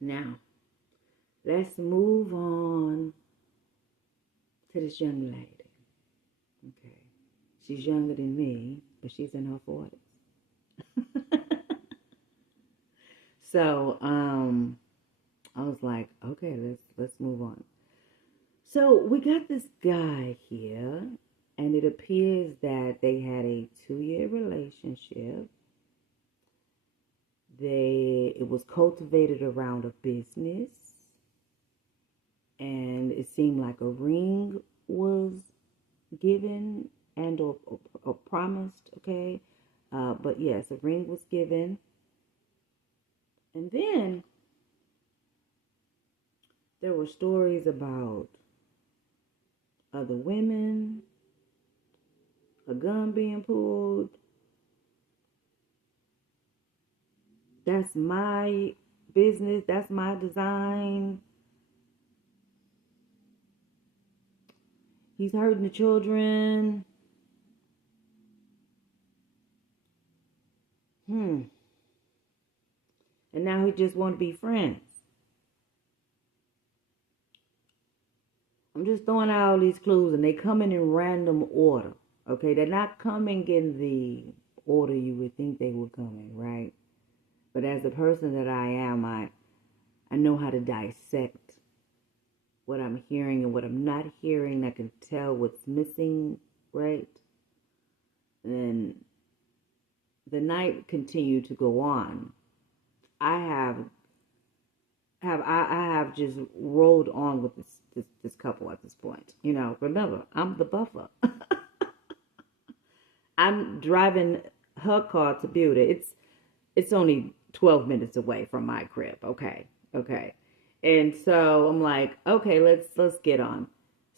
Now, let's move on to this young lady. Okay. She's younger than me, but she's in her 40s. So, I was like, okay, let's move on. So we got this guy here, and it appears that they had a 2-year relationship. It was cultivated around a business, and it seemed like a ring was given and or promised. Okay, but yes, a ring was given, and then there were stories about other women, a gun being pulled. That's my business. That's my design. He's hurting the children. And now he just want to be friends. I'm just throwing out all these clues, and they coming in random order. Okay, they're not coming in the order you would think they were coming, right? But as a person that I am, I know how to dissect what I'm hearing and what I'm not hearing. I can tell what's missing, right? And the night continued to go on. I have just rolled on with this couple at this point. You know, remember, I'm the buffer. I'm driving her car to Buda. It's only 12 minutes away from my crib. Okay. And so I'm like, okay, let's get on.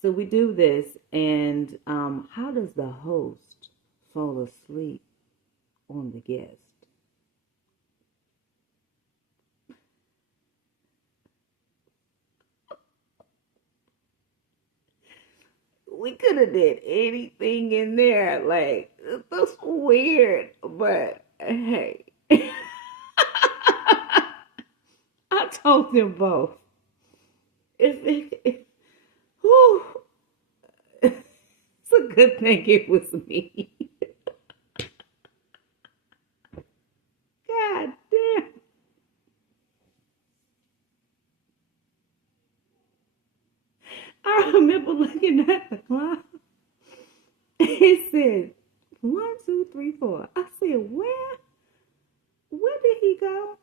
So we do this, and how does the host fall asleep on the guest? We could have did anything in there. Like, that's weird, but hey. I told them both. Whew, it's a good thing it was me. God damn. I remember looking at the clock. It said 1, 2, 3, 4. I said, where? Where did he go?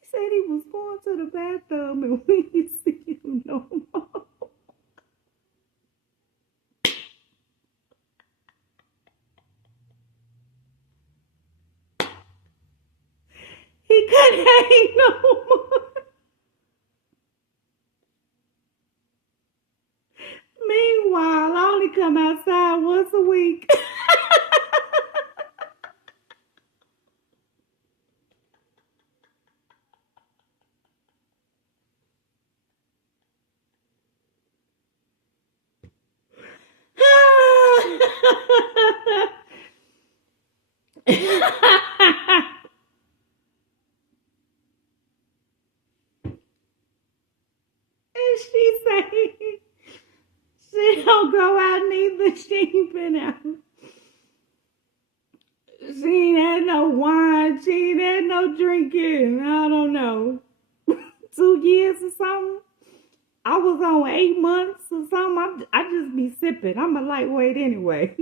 He said he was going to the bathroom and we didn't see him no more. He couldn't hang no more. Meanwhile, I only come outside once a week. And she say she don't go out neither. She ain't been out. She ain't had no wine. She ain't had no drinking. I don't know. 2 years or something. I was on 8 months or something. I just be sipping. I'm a lightweight anyway.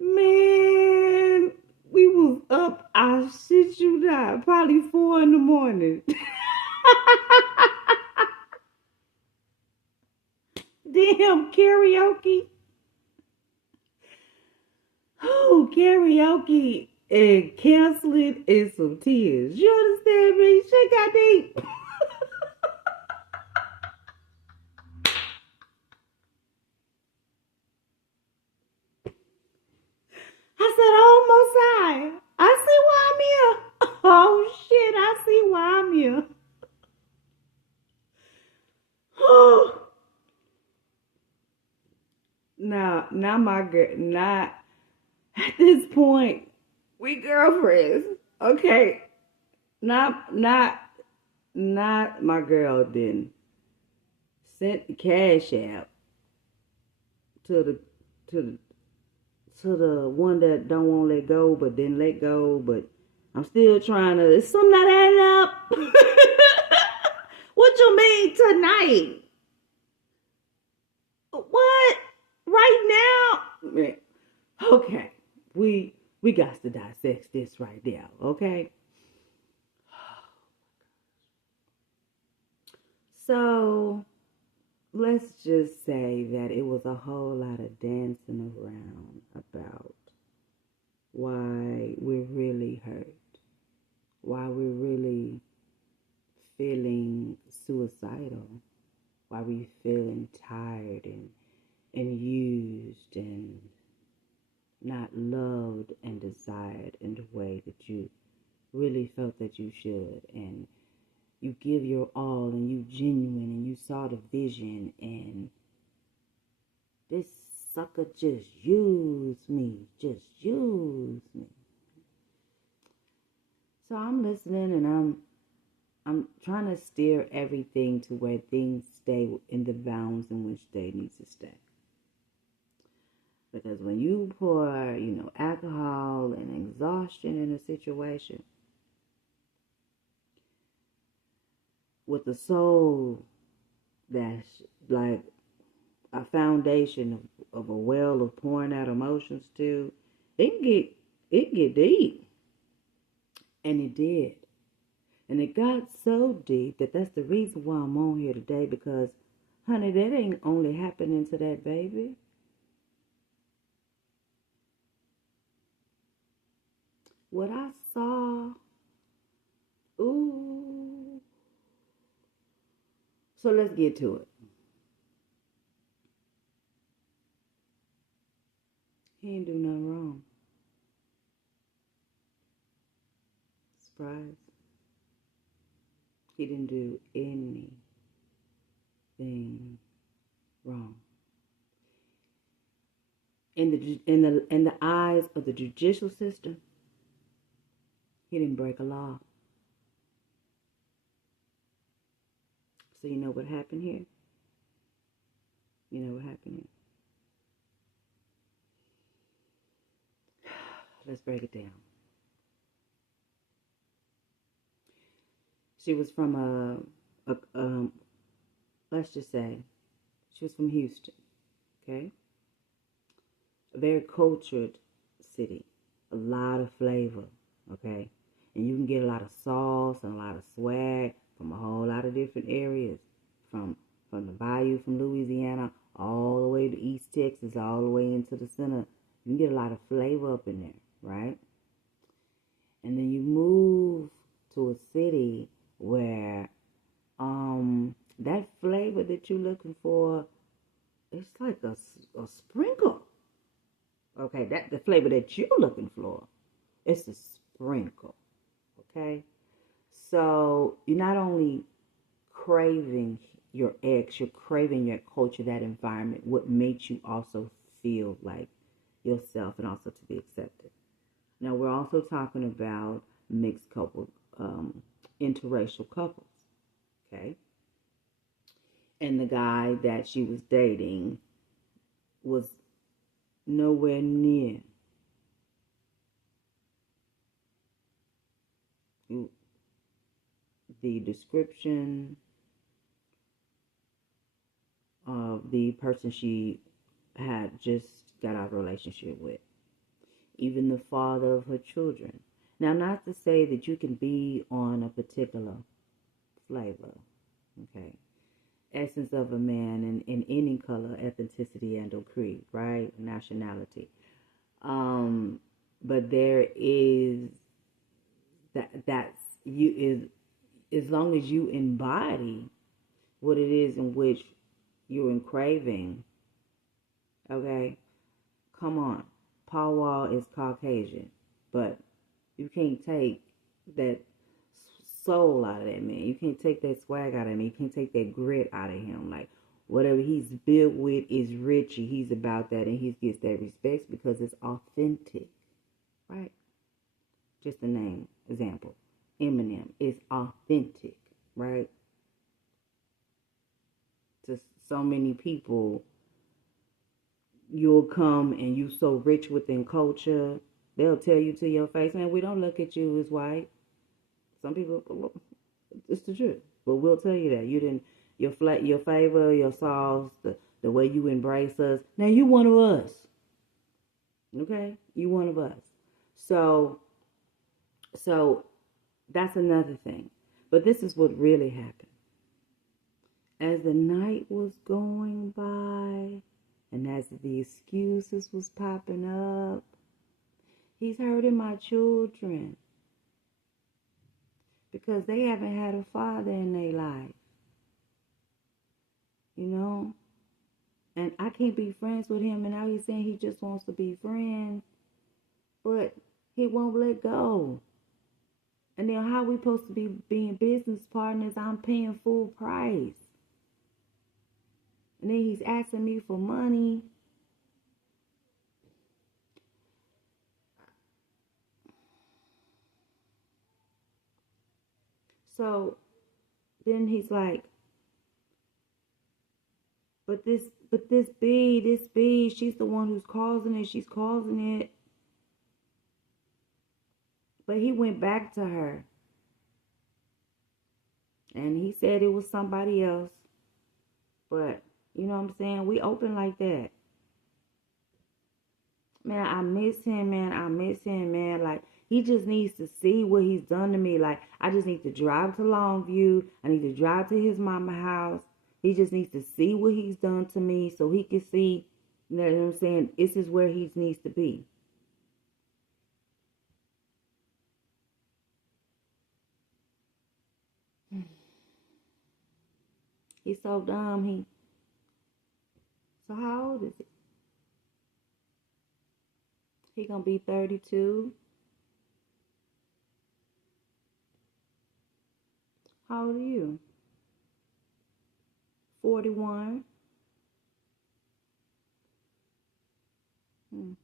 Man, we was up. I shit you not. Probably 4 in the morning. Damn karaoke. Oh, karaoke and canceling and some tears. You understand me? She got deep. I said, oh, Mosiah, I see why I'm here. Oh, shit, I see why I'm here. Oh. Now my girl, not at this point, we girlfriends. Okay. Not Not my girl didn't sent the cash app to the to the to the one that don't want to let go, but didn't let go. But I'm still trying to. Is something not adding up? What you mean tonight? What? Right now? Okay, we got to dissect this right there. Okay. So let's just say that it was a whole lot of dancing around about why we're really hurt, why we're really feeling suicidal, why we're feeling tired and used and not loved and desired in the way that you really felt that you should. And you give your all and you genuine and you saw the vision, and this sucker just used me, So I'm listening and I'm trying to steer everything to where things stay in the bounds in which they need to stay. Because when you pour, alcohol and exhaustion in a situation with a soul that's like a foundation of a well of pouring out emotions to, it can get deep. And it did. And it got so deep that that's the reason why I'm on here today, because, honey, that ain't only happening to that baby. What I saw, ooh. So let's get to it. He ain't do nothing wrong. Surprise. He didn't do anything wrong. In the eyes of the judicial system, he didn't break a law. So you know what happened here? You know what happened here? Let's break it down. She was from let's just say, she was from Houston, okay? A very cultured city, a lot of flavor, okay? And you can get a lot of sauce and a lot of swag from a whole lot of different areas, from the bayou from Louisiana all the way to East Texas, all the way into the center. You can get a lot of flavor up in there, right? And then you move to a city where that flavor that you're looking for, it's like a sprinkle. Okay, that the flavor that you're looking for, it's a sprinkle. Okay, so you're not only craving your ex, you're craving your culture, that environment, what makes you also feel like yourself and also to be accepted. Now we're also talking about mixed couple, interracial couples. Okay, and the guy that she was dating was nowhere near the description of the person she had just got out of a relationship with. Even the father of her children. Now, not to say that you can be on a particular flavor, okay? Essence of a man in any color, ethnicity, and or creed, right? Nationality. But there is that's you is as long as you embody what it is in which you're in craving, okay? Come on. Paul Wall is Caucasian, but you can't take that soul out of that man. You can't take that swag out of him. You can't take that grit out of him. Like, whatever he's built with is rich, and he's about that, and he gets that respect because it's authentic, right? Just a name example. Eminem is authentic. right? To so many people, you'll come and you so rich within culture, they'll tell you to your face, man, we don't look at you as white. Some people, well, it's the truth, but we'll tell you that you didn't. Your favor, your sauce, the way you embrace us. Now you one of us, okay? You one of us. So so that's another thing. But this is what really happened. As the night was going by, and as the excuses was popping up, he's hurting my children because they haven't had a father in their life, you know? And I can't be friends with him, and now he's saying he just wants to be friends, but he won't let go. And then how we supposed to be being business partners? I'm paying full price. And then he's asking me for money. So then he's like, but this B, she's the one who's causing it. She's causing it. But he went back to her. And he said it was somebody else. But, you know what I'm saying? We open like that. Man, I miss him, man. I miss him, man. Like, he just needs to see what he's done to me. Like, I just need to drive to Longview. I need to drive to his mama house. He just needs to see what he's done to me so he can see, you know what I'm saying? This is where he needs to be. He's so dumb. So how old is he? He gonna be 32. How old are you? 41. Okay.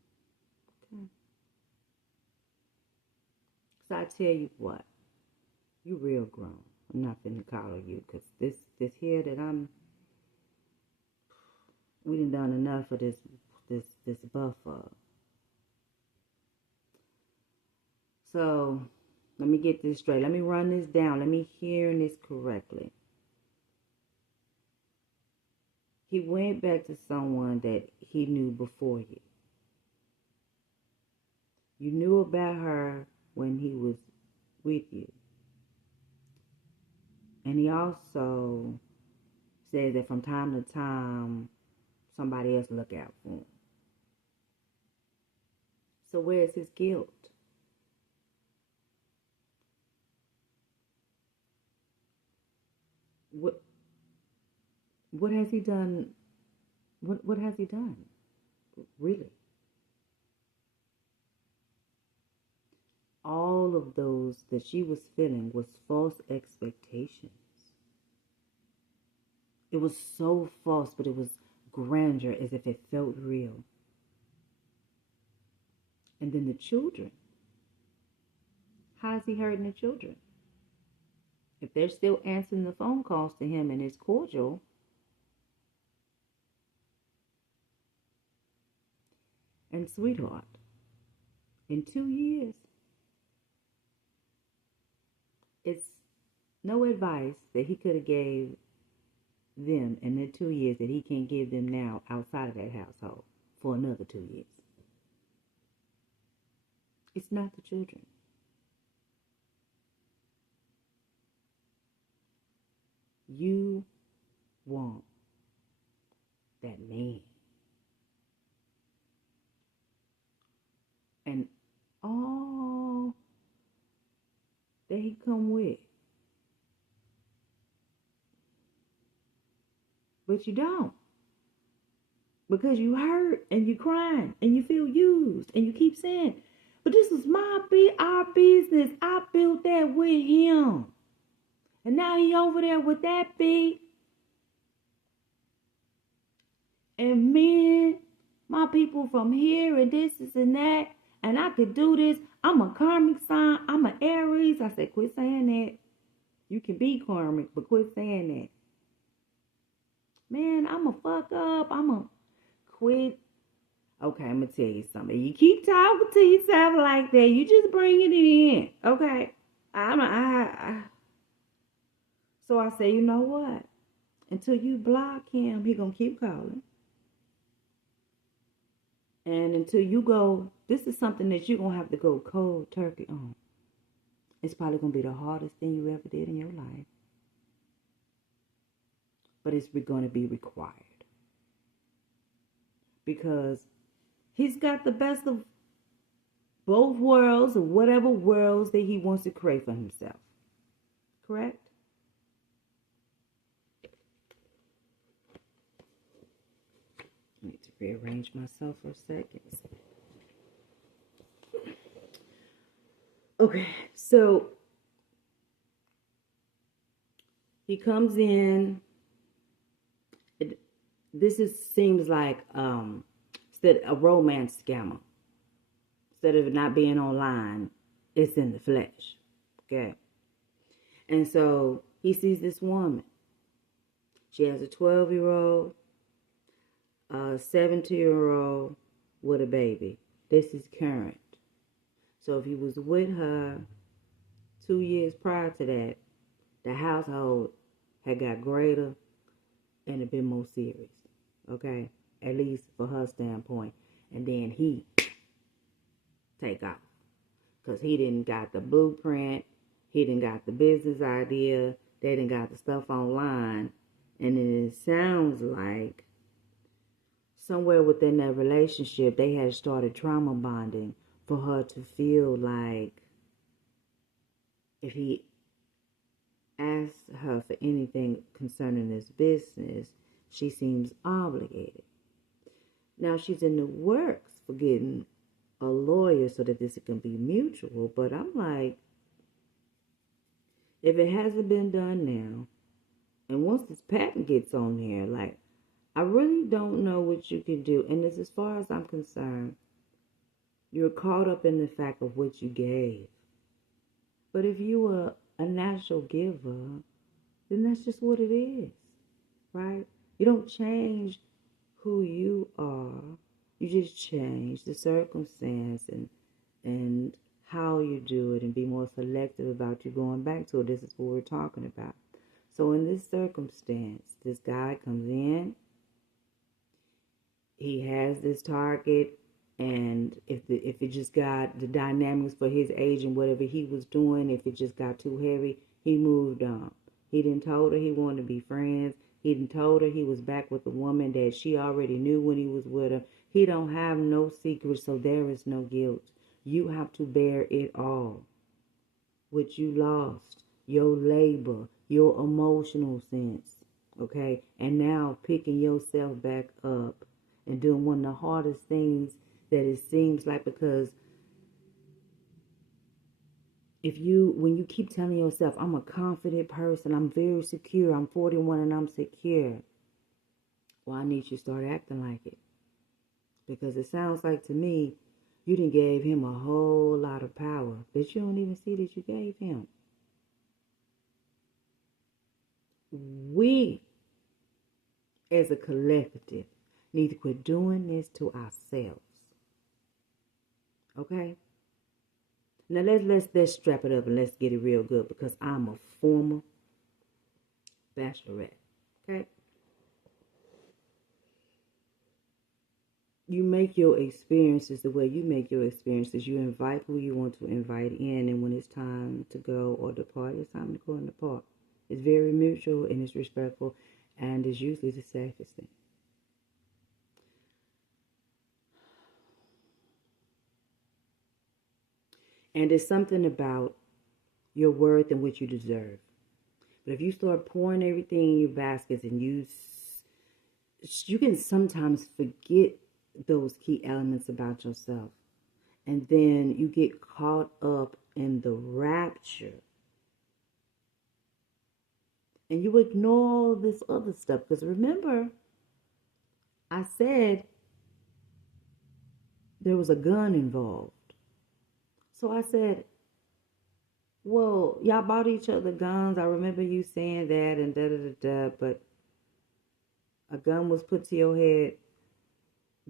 So I tell you what, you real grown. I'm not finna call you because this here that we done enough of this buffer. So let me get this straight. Let me run this down. Let me hear this correctly. He went back to someone that he knew before you. You knew about her when he was with you. And he also says that from time to time, somebody else look out for him. So where's his guilt? What has he done? What has he done? Really? All of those that she was feeling was false expectations. It was so false, but it was grandeur, as if it felt real. And then the children. How is he hurting the children? If they're still answering the phone calls to him and it's cordial, and sweetheart, in 2 years, it's no advice that he could have gave them in the 2 years that he can't give them now outside of that household for another 2 years. It's not the children. You want that man. And all that he come with. But you don't. Because you hurt and you crying and you feel used and you keep saying, but this is our business. I built that with him. And now he over there with that big. And men, my people from here and this and that. And I could do this. I'm a karmic sign. I'm an Aries. I said, quit saying that. You can be karmic, but quit saying that. Man, I'm a fuck up. I'm a quit. Okay, I'm going to tell you something. You keep talking to yourself like that, you just bringing it in. Okay? So I say, you know what? Until you block him, he going to keep calling. And until you go, this is something that you're going to have to go cold turkey on. It's probably going to be the hardest thing you ever did in your life. But it's going to be required. Because he's got the best of both worlds, or whatever worlds that he wants to create for himself. Correct? I need to rearrange myself for a second. Okay, so he comes in. Seems like instead a romance scammer. Instead of it not being online, it's in the flesh. Okay. And so he sees this woman. She has a 12-year-old, a 17-year-old with a baby. This is current. So if he was with her 2 years prior to that, the household had got greater and had been more serious. Okay? At least for her standpoint. And then he take off. Because he didn't got the blueprint. He didn't got the business idea. They didn't got the stuff online. And then it sounds like somewhere within that relationship, they had started trauma bonding for her to feel like if he asked her for anything concerning this business, she seems obligated. Now she's in the works for getting a lawyer so that this can be mutual, but I'm like, if it hasn't been done now, and once this patent gets on here, like, I really don't know what you can do. And as far as I'm concerned, you're caught up in the fact of what you gave. But if you were a natural giver, then that's just what it is, right? You don't change who you are. You just change the circumstance and how you do it and be more selective about you going back to it. This is what we're talking about. So in this circumstance, this guy comes in. He has this target, and if it just got the dynamics for his age and whatever he was doing, if it just got too heavy, he moved on. He didn't told her he wanted to be friends. He didn't told her he was back with a woman that she already knew when he was with her. He don't have no secrets, so there is no guilt. You have to bear it all. What you lost, your labor, your emotional sense, okay? And now picking yourself back up and doing one of the hardest things that it seems like, because when you keep telling yourself, I'm a confident person, I'm very secure, I'm 41 and I'm secure, well, I need you to start acting like it. Because it sounds like to me, you done gave him a whole lot of power that you don't even see that you gave him. We, as a collective, need to quit doing this to ourselves. Okay? Now let's strap it up and let's get it real good, because I'm a former bachelorette. Okay? You make your experiences the way you make your experiences. You invite who you want to invite in, and when it's time to go or depart, it's time to go and depart. It's very mutual and it's respectful, and it's usually the safest thing. And it's something about your worth and what you deserve. But if you start pouring everything in your baskets, and you can sometimes forget those key elements about yourself. And then you get caught up in the rapture. And you ignore all this other stuff. Because remember, I said there was a gun involved. So I said, Well, y'all bought each other guns. I remember you saying that and da da da da. But a gun was put to your head.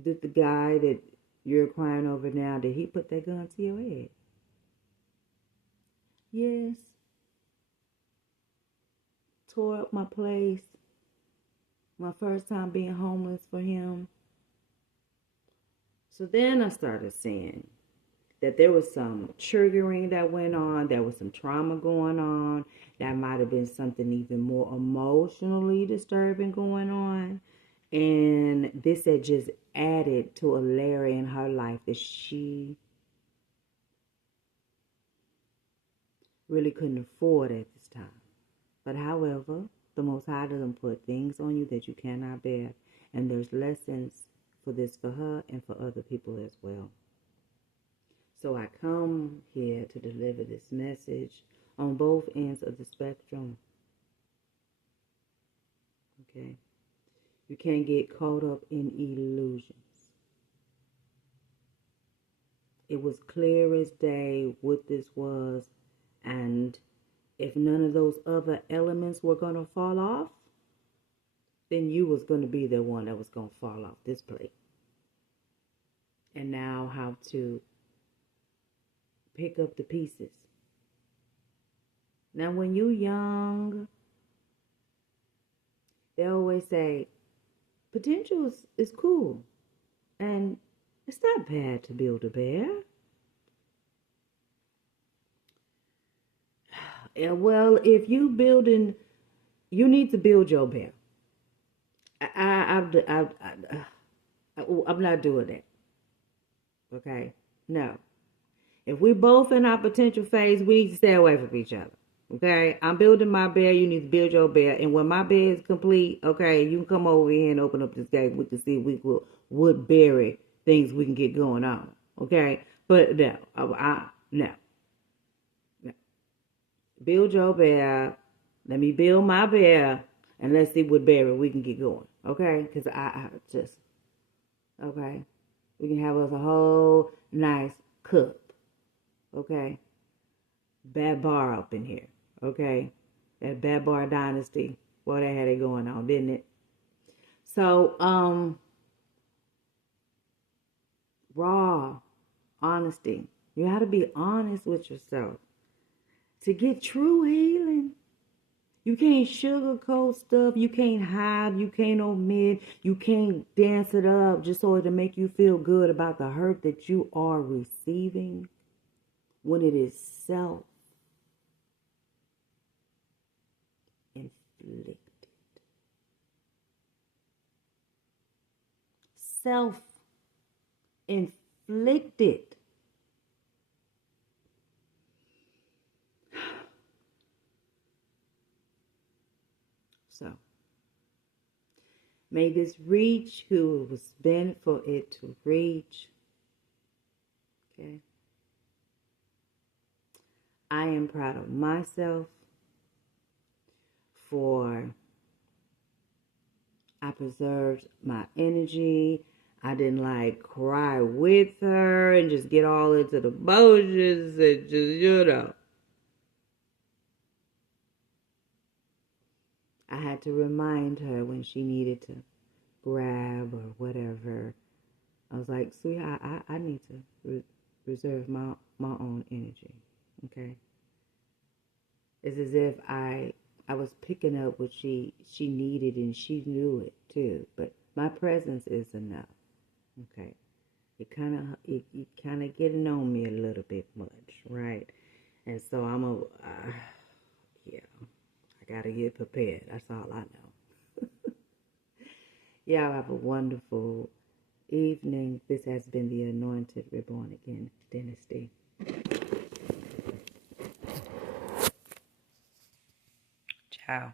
Did the guy that you're crying over now, did he put that gun to your head? Yes. Tore up my place. My first time being homeless for him. So then I started seeing that there was some triggering that went on. There was some trauma going on. That might have been something even more emotionally disturbing going on. And this had just added to a layer in her life that she really couldn't afford at this time. But however, the Most High doesn't put things on you that you cannot bear. And there's lessons for this for her and for other people as well. So I come here to deliver this message on both ends of the spectrum. Okay? You can't get caught up in illusions. It was clear as day what this was, and if none of those other elements were going to fall off, then you was going to be the one that was going to fall off this plate. And now how to pick up the pieces. Now when you're young, they always say, potential is cool. And it's not bad to build a bear. Well, if you building, you need to build your bear. I'm not doing that. Okay? No. If we both in our potential phase, we need to stay away from each other. Okay? I'm building my bear. You need to build your bear. And when my bear is complete, okay, you can come over here and open up this gate. We can see if we would bury things we can get going on. Okay? But no. No. Build your bear. Let me build my bear. And let's see what berry we can get going. Okay? Because I just, okay? We can have us a whole nice cup. Okay? Bad bar up in here. Okay? That bad bar Dynasty. Boy, they had it going on, didn't it? So, raw honesty. You have to be honest with yourself. To get true healing. You can't sugarcoat stuff. You can't hide. You can't omit. You can't dance it up just so to make you feel good about the hurt that you are receiving when it is self-inflicted. Self-inflicted. So, may this reach who it was meant for it to reach. Okay. I am proud of myself for I preserved my energy. I didn't cry with her and just get all into the emotions and just, I had to remind her when she needed to grab or whatever. I was like, sweetheart, I need to reserve my own energy, okay? It's as if I was picking up what she needed and she knew it too. But my presence is enough, okay? It kind of getting on me a little bit much, right? And so I gotta get prepared. That's all I know. Y'all have a wonderful evening. This has been the Anointed Reborn Again Dynasty. Ciao.